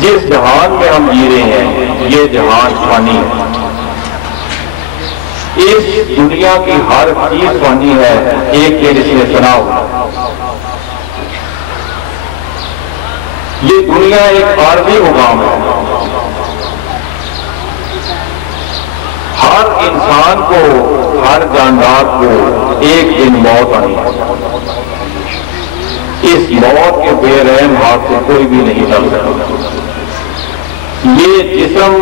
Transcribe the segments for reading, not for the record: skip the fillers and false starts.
جس جہان میں ہم جی رہے ہیں یہ جہان فانی ہے، اس دنیا کی ہر چیز فانی ہے، ایک دن اس میں فنا ہوگا۔ یہ دنیا ایک عارضی مقام ہے، ہر انسان کو، ہر جاندار کو ایک دن موت آنی ہے۔ اس موت کے بے رحم ہاتھ سے کوئی بھی نہیں ٹل سکتا۔ یہ جسم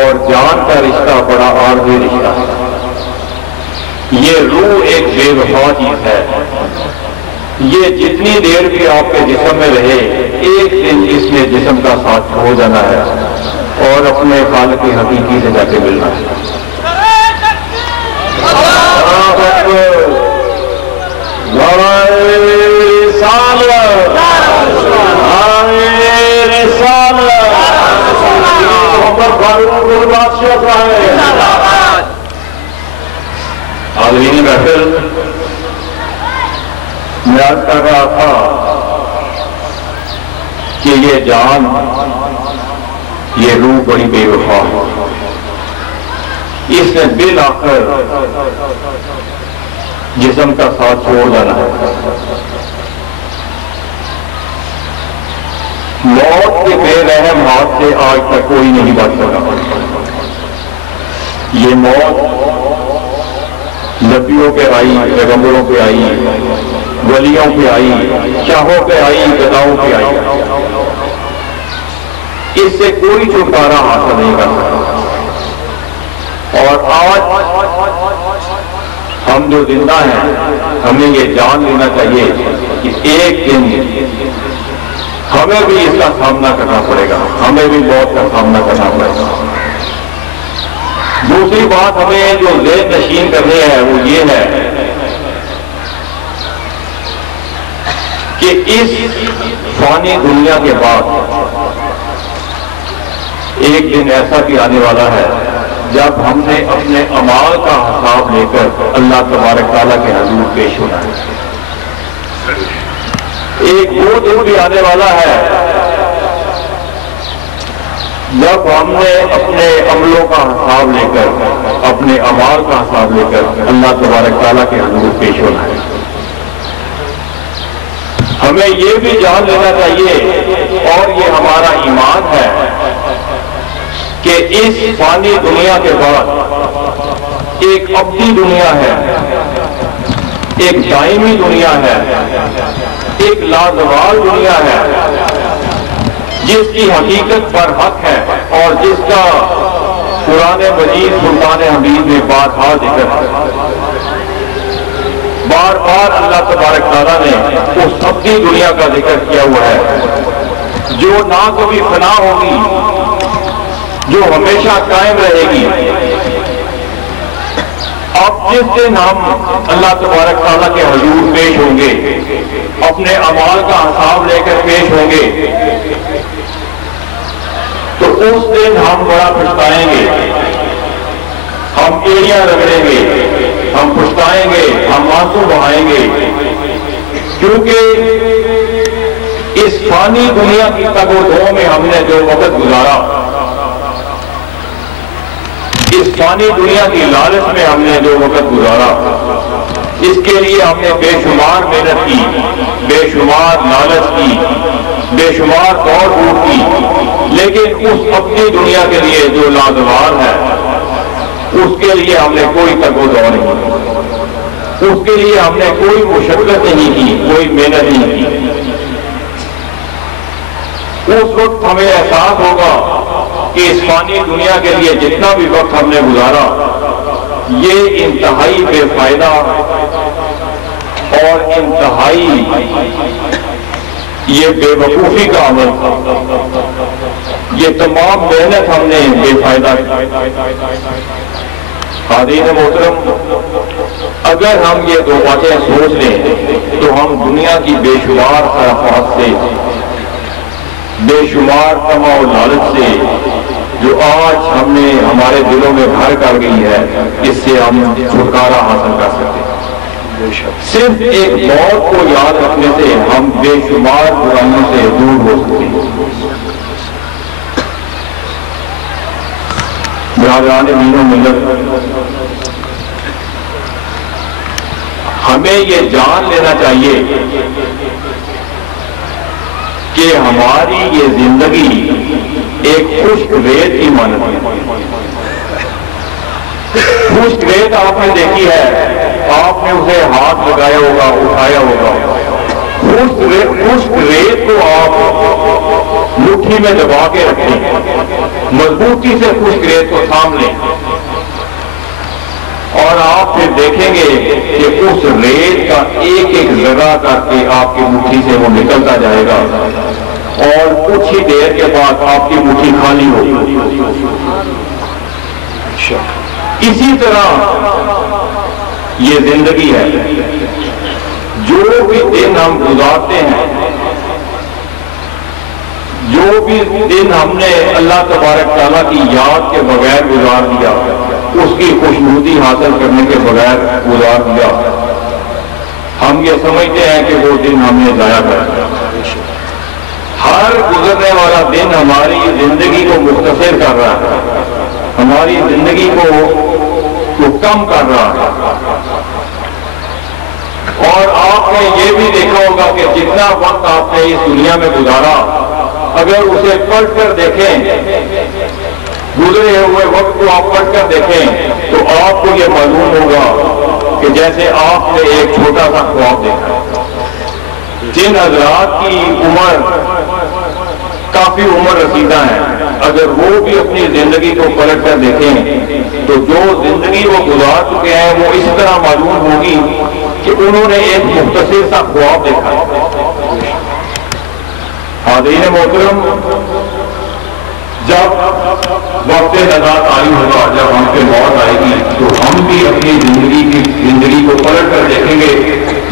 اور جان کا رشتہ بڑا عارضی رشتہ ہے۔ یہ روح ایک بے وفا چیز ہے، یہ جتنی دیر بھی آپ کے جسم میں رہے ایک دن اس میں جسم کا ساتھ چھوڑ جانا ہے اور اپنے خالق حقیقی سے جا کے ملنا ہے۔ حاضرین محفل، میں عرض کر رہا تھا کہ یہ جان، یہ روح بڑی بے وفا ہے، اس نے بالآخر جسم کا ساتھ چھوڑ جانا ہے۔ موت کے بے رحم ہاتھ سے آج تک کوئی نہیں بچ سکا۔ یہ موت نبیوں پہ آئی، پیغمبروں پہ آئی، ولیوں پہ آئی، شاہوں پہ آئی، گداؤں پہ آئی، اس سے کوئی چھٹکارا حاصل نہیں کر سکتا۔ اور آج ہم جو زندہ ہیں ہمیں یہ جان لینا چاہیے کہ ایک دن ہمیں بھی اس کا سامنا کرنا پڑے گا، ہمیں بھی موت کا سامنا کرنا پڑے گا۔ دوسری بات ہمیں جو ذہن نشین کرنی ہے وہ یہ ہے کہ اس فانی دنیا کے بعد ایک دن ایسا بھی آنے والا ہے جب ہم نے اپنے اعمال کا حساب لے کر اللہ تبارک تعالیٰ کے حضور پیش ہونا ہے۔ ایک وہ دن بھی آنے والا ہے جب ہم نے اپنے عملوں کا حساب لے کر، اپنے اعمال کا حساب لے کر اللہ تبارک تعالیٰ کے حضور پیش ہونا ہے۔ ہمیں یہ بھی جان لینا چاہیے اور یہ ہمارا ایمان ہے کہ اس فانی دنیا کے بعد ایک ابدی دنیا ہے، ایک دائمی دنیا ہے، ایک لازوال دنیا ہے جس کی حقیقت پر حق ہے اور جس کا قرآن مجید سلطان حمید میں بارہا ذکر ہے۔ بار بار اللہ تبارک تعالیٰ نے اس ابدی دنیا کا ذکر کیا ہوا ہے جو نہ کبھی فنا ہوگی، جو ہمیشہ قائم رہے گی۔ اب جس دن ہم اللہ تبارک تعالیٰ کے حضور پیش ہوں گے، اپنے اعمال کا حساب لے کر پیش ہوں گے، تو اس دن ہم بڑا پچھتائیں گے، ہم ایڑیاں رگڑیں گے، ہم پچھتائیں گے، ہم آنسو بہائیں گے، کیونکہ اس فانی دنیا کی تگ و دو میں ہم نے جو وقت گزارا، اس فانی دنیا کی لالچ میں ہم نے جو وقت گزارا، اس کے لیے ہم نے بے شمار محنت کی، بے شمار لالچ کی، بے شمار دوڑ دھوپ کی، لیکن اس اپنی دنیا کے لیے جو لازوال ہے اس کے لیے ہم نے کوئی تگ و دو نہیں کی، اس کے لیے ہم نے کوئی مشقت نہیں کی، کوئی محنت نہیں کی۔ اس وقت ہمیں احساس ہوگا کہ اس فانی دنیا کے لیے جتنا بھی وقت ہم نے گزارا یہ انتہائی بے فائدہ اور انتہائی یہ بے وقوفی کا عمل تھا، یہ تمام محنت ہم نے بے فائدہ کی۔ حاضرین محترم، اگر ہم یہ دو باتیں سوچ لیں تو ہم دنیا کی بے شمار خرافات سے، بے شمار طمع و لالچ سے جو آج ہم نے ہمارے دلوں میں بھر کر گئی ہے، اس سے ہم چھٹکارا حاصل کر سکتے ہیں۔ صرف ایک موت کو یاد رکھنے سے ہم بے شمار برائیوں سے دور ہو سکتے ہیں۔ برادران دین و ملت، ہمیں یہ جان لینا چاہیے کہ ہماری یہ زندگی ایک خشک ریت کی مانند ہے۔ خشک ریت آپ نے دیکھی ہے، آپ نے اسے ہاتھ لگایا ہوگا، اٹھایا ہوگا۔ خشک ریت کو آپ مٹھی میں دبا کے رکھیں، مضبوطی سے خشک ریت کو تھام لیں، اور آپ پھر دیکھیں گے کہ اس ریت کا ایک ایک ذرہ کر کے آپ کی مٹھی سے وہ نکلتا جائے گا، اور کچھ ہی دیر کے بعد آپ کی مٹھی خالی ہوگی۔ اسی طرح یہ زندگی ہے، جو بھی دن ہم گزارتے ہیں، جو بھی دن ہم نے اللہ تبارک تعالیٰ کی یاد کے بغیر گزار دیا، اس کی خوشنودی حاصل کرنے کے بغیر گزار دیا، ہم یہ سمجھتے ہیں کہ وہ دن ہم نے ضائع کر دیا۔ ہر گزرنے والا دن ہماری زندگی کو مختصر کر رہا ہے، ہماری زندگی کو کم کر رہا ہے۔ اور آپ نے یہ بھی دیکھا ہوگا کہ جتنا وقت آپ نے اس دنیا میں گزارا، اگر اسے پلٹ کر دیکھیں، گزرے ہوئے وقت کو آپ پلٹ کر دیکھیں، تو آپ کو یہ معلوم ہوگا کہ جیسے آپ نے ایک چھوٹا سا خواب دیکھا۔ جن حضرات کی عمر کافی عمر رسیدہ ہے، اگر وہ بھی اپنی زندگی کو پلٹ کر دیکھیں تو جو زندگی وہ گزار چکے ہیں وہ اس طرح معلوم ہوگی کہ انہوں نے ایک مختصر سا خواب دیکھا۔ حاضرین محترم، جب وقت نجات آئی ہوگا، جب ہم پہ موت آئے گی، تو ہم بھی اپنی زندگی کو پلٹ کر دیکھیں گے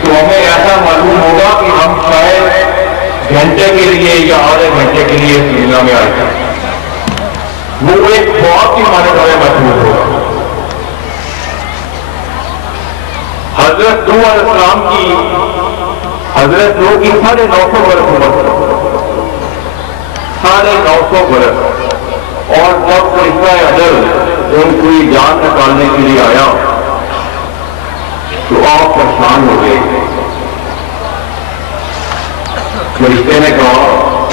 تو ہمیں ایسا معلوم ہوگا کہ ہم شاید گھنٹے کے لیے یا آدھے گھنٹے کے لیے اس دنیا میں آئے گا۔ وہ ایک خواب کی مانند ہمیں محسوس ہوگا۔ حضرت نوح علیہ السلام کی، حضرت نوح کی 950 برس عمر، 950 برس، اور جب فرشتہ اجل ان کی جان نکالنے کے لیے آیا تو آپ پریشان ہو گئے۔ فرشتے نے کہا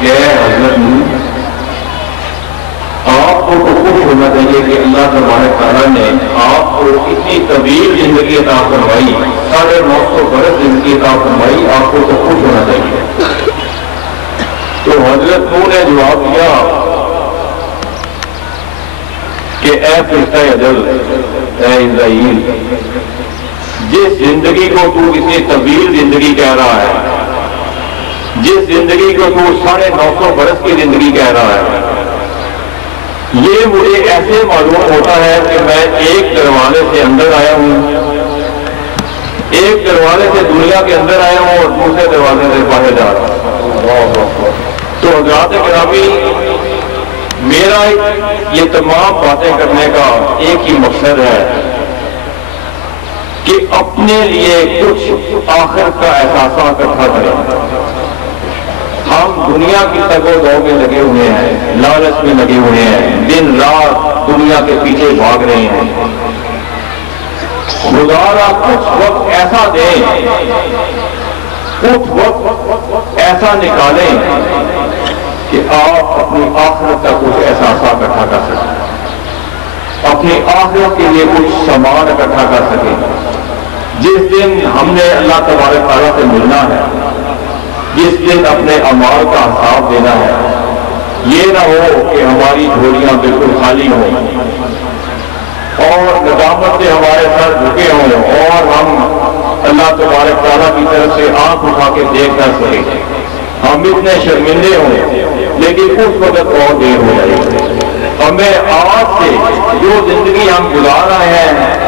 کہ حضرت نوح، آپ کو تو خوش ہونا چاہیے کہ اللہ تبارک تعالیٰ نے آپ کو اتنی طویل زندگی عطا فرمائی، 950 برس زندگی عطا فرمائی، آپ کو تو خوش ہونا چاہیے۔ تو حضرت نوح نے جواب دیا کہ اے فرشتہ اجل، اے اسرائیل، جس زندگی کو تو اتنی طویل زندگی کہہ رہا ہے، جس زندگی کو تو 950 برس کی زندگی کہہ رہا ہے، یہ مجھے ایسے معلوم ہوتا ہے کہ میں ایک دروازے سے اندر آیا ہوں، ایک دروازے سے دنیا کے اندر آیا ہوں اور دوسرے دروازے سے باہر جا رہا ہوں۔ تو حضرات گرامی، میرا یہ تمام باتیں کرنے کا ایک ہی مقصد ہے کہ اپنے لیے کچھ آخرت کا احساسہ اکٹھا کریں۔ ہم دنیا کی تگ و دو میں لگے ہوئے ہیں، لالچ میں لگے ہوئے ہیں، دن رات دنیا کے پیچھے بھاگ رہے ہیں۔ خدا را کچھ وقت ایسا دیں، کچھ وقت ایسا نکالیں کہ آپ اپنی آخرت کا کچھ احساسہ اکٹھا کر سکیں، اپنی آخرت کے لیے کچھ سامان اکٹھا کر سکیں۔ جس دن ہم نے اللہ تبارک تعالیٰ سے ملنا ہے، جس دن اپنے اعمال کا حساب دینا ہے، یہ نہ ہو کہ ہماری جھولیاں بالکل خالی ہوں اور ندامت سے ہمارے سر جھکے ہوں اور ہم اللہ تبارک تعالیٰ کی طرف سے آنکھ اٹھا کے دیکھ نہ سکیں، ہم اتنے شرمندے ہوں، لیکن اس وقت بہت دیر ہو جائے گی۔ ہمیں آج سے جو زندگی ہم گزار رہے ہیں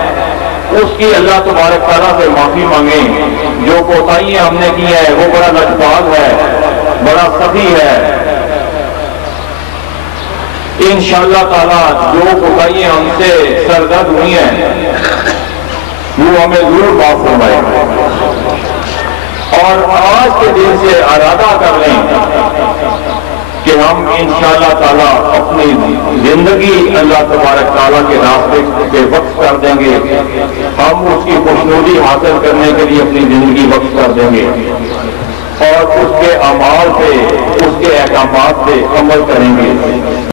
اس کی اللہ تبارک تعالیٰ سے معافی مانگیں۔ جو کوتاہیاں ہم نے کی ہیں وہ بڑا لجپال ہے، بڑا سخی ہے۔ انشاءاللہ تعالیٰ جو کوتاہیاں ہم سے سرزد ہوئی ہیں وہ ہمیں ضرور معاف فرمائے، اور آج کے دن سے ارادہ کر لیں کہ ہم انشاءاللہ تعالیٰ اپنی زندگی اللہ تبارک تعالیٰ کے راستے پہ وقف کر دیں گے، ہم اس کی خوشنودی حاصل کرنے کے لیے اپنی زندگی وقف کر دیں گے اور اس کے اعمال پہ، اس کے احکامات پہ عمل کریں گے۔